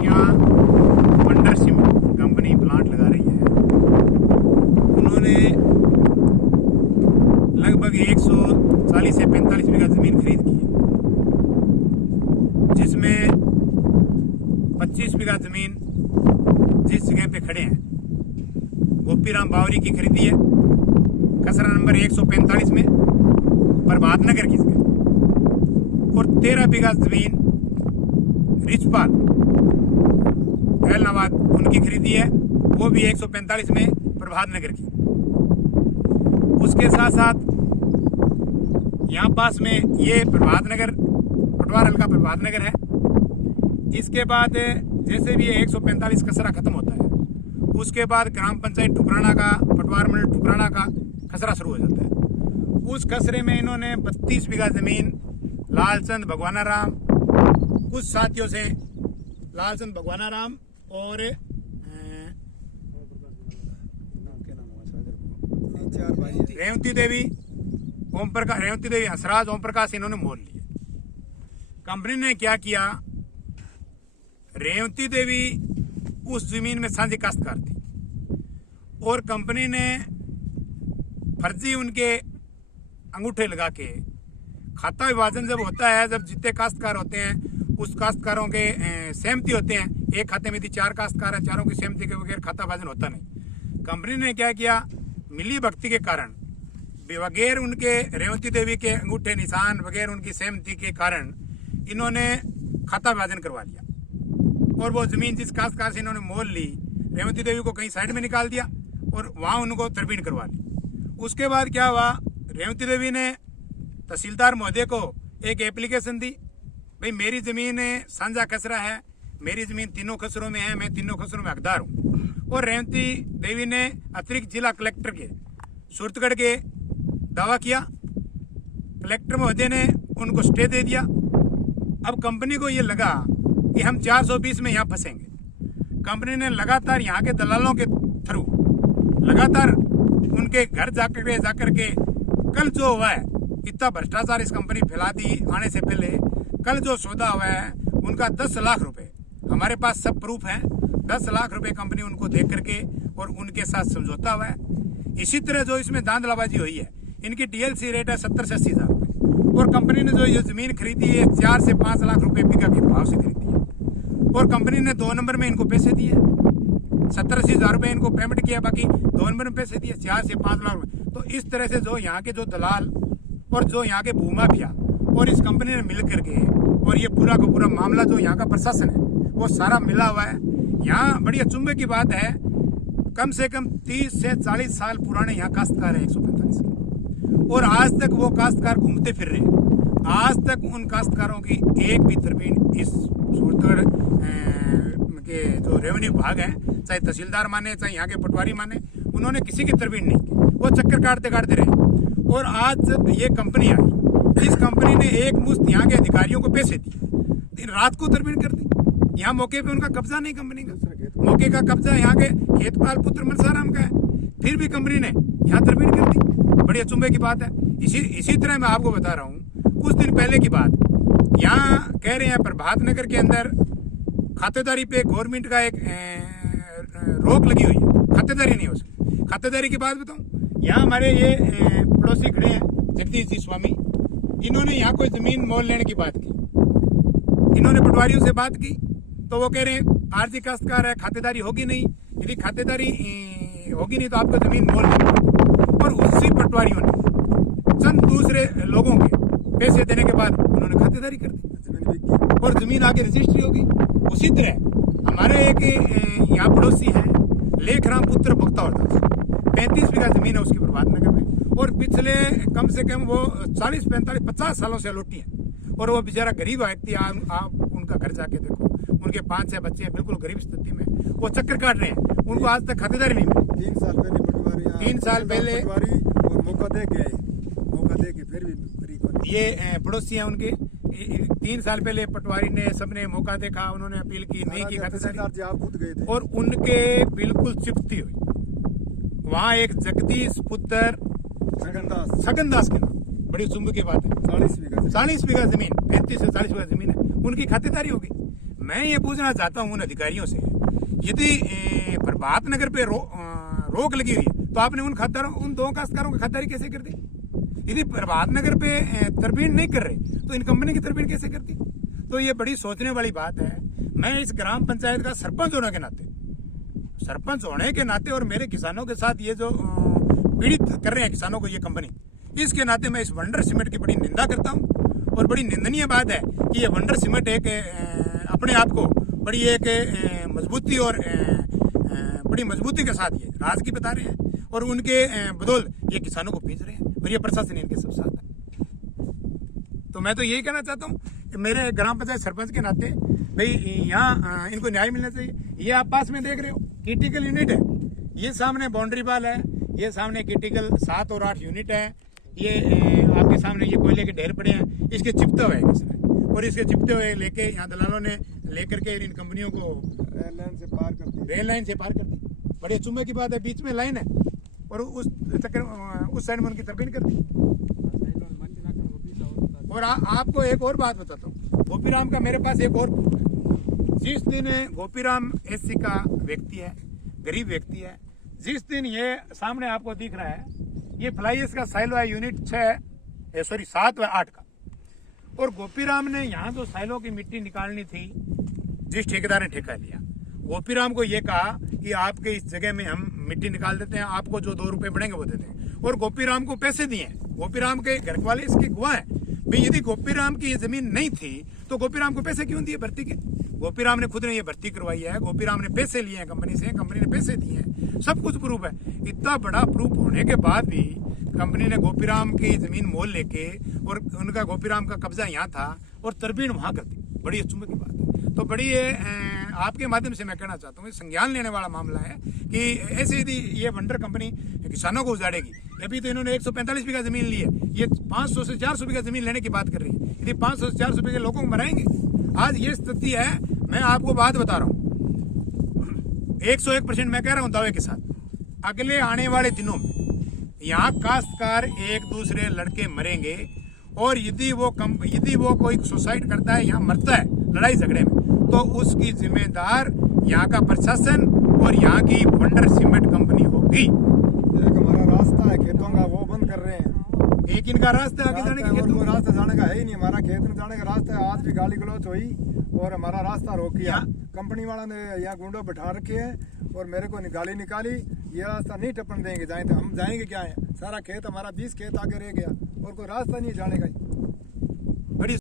यहाँ wonder SIM company plant लगा रही है। उन्होंने लगभग 140 से 45 बीघा जमीन खरीद की, जिसमें 25 बीघा जमीन जिस जगह पे खड़े हैं गोपीराम बावरी की खरीदी है, खसरा नंबर 145 में प्रभात नगर की जगह, और 13 बीघा जमीन रिचपाल एलनाबाद उनकी खरीदी है, वो भी 145 में प्रभात नगर की। उसके साथ साथ यहाँ पास में ये प्रभात नगर पटवार हल्का प्रभात नगर है। इसके बाद जैसे भी 145 खसरा खत्म होता है, उसके बाद ग्राम पंचायत टुकराना का, पटवार मंडल टुकराना का खसरा शुरू हो जाता है। उस खसरे में इन्होंने 32 बीघा जमीन लालचंद भगवानाराम, कुछ साथियों से लालचंद भगवानाराम और रेवती देवी, रेवती देवी हंसराज, ओम प्रकाश, इन्होंने मोल लिए। कंपनी ने क्या किया, रेवती देवी उस जमीन में साझी काश्तकार थी और कंपनी ने फर्जी उनके अंगूठे लगा के, खाता विभाजन जब होता है, जब जितने काश्तकार होते हैं उस काश्तकारों के सहमति होते हैं, एक खाते में यदि 4 काश्तकार है, चारों की सहमति के बगैर खाता विभाजन होता नहीं। कंपनी ने क्या किया, मिली भक्ति के कारण, बगैर उनके रेवती देवी के अंगूठे निशान, बगैर उनकी सहमति के कारण इन्होंने खाता विभाजन करवा लिया और वो जमीन जिस काश्तकार से इन्होंने मोल ली, रेवती देवी को कहीं साइड में निकाल दिया और वहां उनको तरबीन करवा ली। उसके बाद क्या हुआ, रेवती देवी ने तहसीलदार महोदय को एक एप्लीकेशन दी, भाई मेरी जमीन साझा खसरा है, मेरी जमीन तीनों खसरों में है, मैं तीनों खसरों में हकदार हूँ। और रेवती देवी ने अतिरिक्त जिला कलेक्टर के सूरतगढ़ के दावा किया, कलेक्टर महोदय ने उनको स्टे दे दिया। अब कंपनी को ये लगा कि हम 420 में यहाँ फंसेंगे। कंपनी ने लगातार यहाँ के दलालों के थ्रू लगातार उनके घर जाकर के कल जो हुआ है, इतना भ्रष्टाचार इस कंपनी फैला दी आने से पहले, कल जो सौदा हुआ है उनका 10 लाख रुपए, हमारे पास सब प्रूफ है, 10 लाख रुपए कंपनी उनको दे करके और उनके साथ समझौता हुआ है। इसी तरह जो इसमें धांधलाबाजी हुई है, इनकी टीएलसी रेट है 70 से 80 हजार रुपए और कंपनी ने जो ये जमीन खरीदी है 4 से 5 लाख रुपए बीघा के भाव से खरीदी है और कंपनी ने 2 नंबर में इनको पैसे दिए, 70-80 हजार रुपए इनको पेमेंट किया, बाकी 2 नंबर में पैसे दिए 4 से 5 लाख रुपए। तो इस तरह से जो यहाँ के जो दलाल और जो यहाँ के भूमाफिया और इस कंपनी ने मिल करके, और ये पूरा का पूरा मामला जो यहाँ का प्रशासन है वो सारा मिला हुआ है। यहाँ बड़ी अचंभे की बात है, कम से कम 30 से 40 साल पुराने यहाँ काश्तकार है 145 के, और आज तक वो काश्तकार घूमते फिर रहे हैं। आज तक उन काश्तकारों की एक भी तरबीन इस सूरतगढ़ के जो रेवेन्यू विभाग है, चाहे तहसीलदार माने चाहे यहाँ के पटवारी माने, उन्होंने किसी की तरबीन नहीं की, वो चक्कर काटते काटते रहे। और आज जब ये कंपनी आई, इस कंपनी ने एक मुश्त यहाँ के अधिकारियों को पैसे दिए, रात को तरबीन कर दी। यहाँ मौके पे उनका कब्जा नहीं, कंपनी का मौके का कब्जा यहाँ के खेतपाल पुत्र मनसाराम का है, फिर भी कंपनी ने यहाँ तरबीन कर दी। बड़ी अचंभे की बात है। इसी तरह मैं आपको बता रहा हूँ, कुछ दिन पहले की बात, यहाँ कह रहे हैं प्रभात नगर के अंदर खातेदारी पे गवर्नमेंट का एक रोक लगी हुई है, खातेदारी नहीं हो सकती। खातेदारी की बात बताऊं, यहाँ हमारे ये पड़ोसी खड़े हैं जगदीश जी स्वामी, इन्होंने यहाँ कोई जमीन मोल लेने की बात की, इन्होंने पटवारियों से बात की तो वो कह रहे हैं आरजी काश्तकार है, खातेदारी होगी नहीं, यदि खातेदारी होगी नहीं तो आपको जमीन मोल लेनी। और उसी पटवारियों ने चंद दूसरे लोगों के पैसे देने के बाद उन्होंने खातेदारी कर दी और जमीन आगे रजिस्ट्री होगी। उसी तरह हमारे एक यहाँ पड़ोसी है लेखराम पुत्र भक्तावरदास, 35 बीघा जमीन है उसकी प्रभात नगर में, और पिछले कम से कम वो 40-45-50 सालों से लौटी है और वो बेचारा गरीब व्यक्ति। आप उनका घर जाके देखो, उनके 5-6 बच्चे हैं, बिल्कुल गरीब स्थिति में, वो चक्कर काट रहे हैं, उनको आज तक खातेदारी नहीं मिली। 3 साल पहले और मौका दे के फिर भी ये पड़ोसी हैं उनके, 3 साल पहले पटवारी ने सबने मौका देखा, उन्होंने अपील की, नहीं की खातेदारी, और उनके बिल्कुल चिपती हुई वहाँ एक जगदीश पुत्र छगनदास के नाम, बड़ी सुंब की बात है, 40 बीघा जमीन, 35 से 40 बीघा जमीन है, उनकी खातेदारी होगी। मैं ये पूछना चाहता हूँ उन अधिकारियों से, यदि प्रभात नगर पे रोक लगी हुई है तो आपने उन दो काश्तकारों की खातिरदारी कैसे कर दी? यदि प्रभात नगर पे तरबीन नहीं कर रहे तो इन कंपनी की तरबीन कैसे कर दी? तो ये बड़ी सोचने वाली बात है। मैं इस ग्राम पंचायत का सरपंच होने के नाते और मेरे किसानों के साथ ये जो पीड़ित कर रहे हैं किसानों को ये कंपनी, इसके नाते मैं इस वंडर सीमेंट की बड़ी निंदा करता हूँ। और बड़ी निंदनीय बात है कि ये वंडर सीमेंट एक अपने आप को बड़ी एक मजबूती और बड़ी मजबूती के साथ ये राज की बता रहे हैं और उनके बदौलत ये किसानों को पीस रहे हैं और ये प्रशासन इनके सब साथ है। तो मैं तो यही कहना चाहता हूँ कि मेरे ग्राम पंचायत सरपंच के नाते भाई यहाँ इनको न्याय मिलना चाहिए। ये आप पास में देख रहे हो क्रिटिकल यूनिट है, ये सामने बाउंड्री वाल है, ये सामने क्रिटिकल 7 और 8 यूनिट है, ये आपके सामने ये कोयले के ढेर पड़े हैं, इसके चिपते हुए किसने और इसके चिपते हुए लेके यहाँ दलालों ने लेकर के इन कंपनियों को रेल लाइन से पार कर दी। बड़े अचंभे की बात है, बीच में लाइन है और उस साइड में उनकी तरबीन कर दी। और आपको एक और बात बताता हूँ, गोपीराम का मेरे पास एक और प्रूफ है। जिस दिन गोपीराम एससी का व्यक्ति है, गरीब व्यक्ति है, जिस दिन ये सामने आपको दिख रहा है ये फ्लाईएस का साइलो है यूनिट 7 व 8 का, और गोपीराम ने यहाँ जो साइलो की मिट्टी निकालनी थी जिस ठेकेदार ने ठेका लिया, गोपीराम को ये कहा कि आपके इस जगह में हम मिट्टी निकाल देते हैं, आपको जो 2 रुपए बढ़ेंगे वो देते हैं, और गोपीराम को पैसे दिए। गोपीराम के घर वाले इसके गवाह हैं भाई, यदि गोपीराम की ये जमीन नहीं थी तो गोपीराम को पैसे क्यों दिए भर्ती के? गोपीराम ने खुद ने ये भर्ती करवाई है, गोपीराम ने पैसे लिए हैं कंपनी से, कंपनी ने पैसे दिए हैं, सब कुछ प्रूफ है। इतना बड़ा प्रूफ होने के बाद भी कंपनी ने गोपीराम की जमीन मोल लेके और उनका गोपीराम का कब्जा यहाँ था और तरबीन वहां कर दी। बड़ी अचंभे की बात है। तो बड़ी आपके माध्यम से मैं कहना चाहता हूँ संज्ञान लेने वाला मामला है कि ऐसे यदि ये वंडर कंपनी किसानों को उजाड़ेगी। अभी तो इन्होंने 145 बीघा जमीन ली है, ये 500 से 400 बीघा जमीन लेने की बात कर रही है। यदि 500 से 400 बीघे लोगों को मराएंगे, आज ये स्थिति है। मैं आपको बात बता रहा हूँ 101% मैं कह रहा हूँ दावे के साथ, अगले आने वाले दिनों में यहाँ काश्तकार एक दूसरे लड़के मरेंगे और यदि वो कोई सुसाइड करता है, यहाँ मरता है लड़ाई झगड़े में, तो उसकी जिम्मेदार यहाँ का प्रशासन और यहाँ की वंडर सीमेंट कंपनी होगी। एक हमारा रास्ता है खेतों का, वो बंद कर रहे हैं। एक इनका रास्ता आगे जाने का, खेतों का रास्ता जाने का है ही नहीं, हमारा खेत में जाने का रास्ता है। आज भी गाली गलौच हुई और हमारा रास्ता रोक किया। कंपनी वाला ने यहाँ गुंडों बैठा रखे हैं और मेरे को गाली निकाली, ये रास्ता नहीं टपन देंगे, जाए तो हम जाएंगे क्या है? सारा खेत हमारा 20 खेत आगे रह गया और कोई रास्ता नहीं जाने का।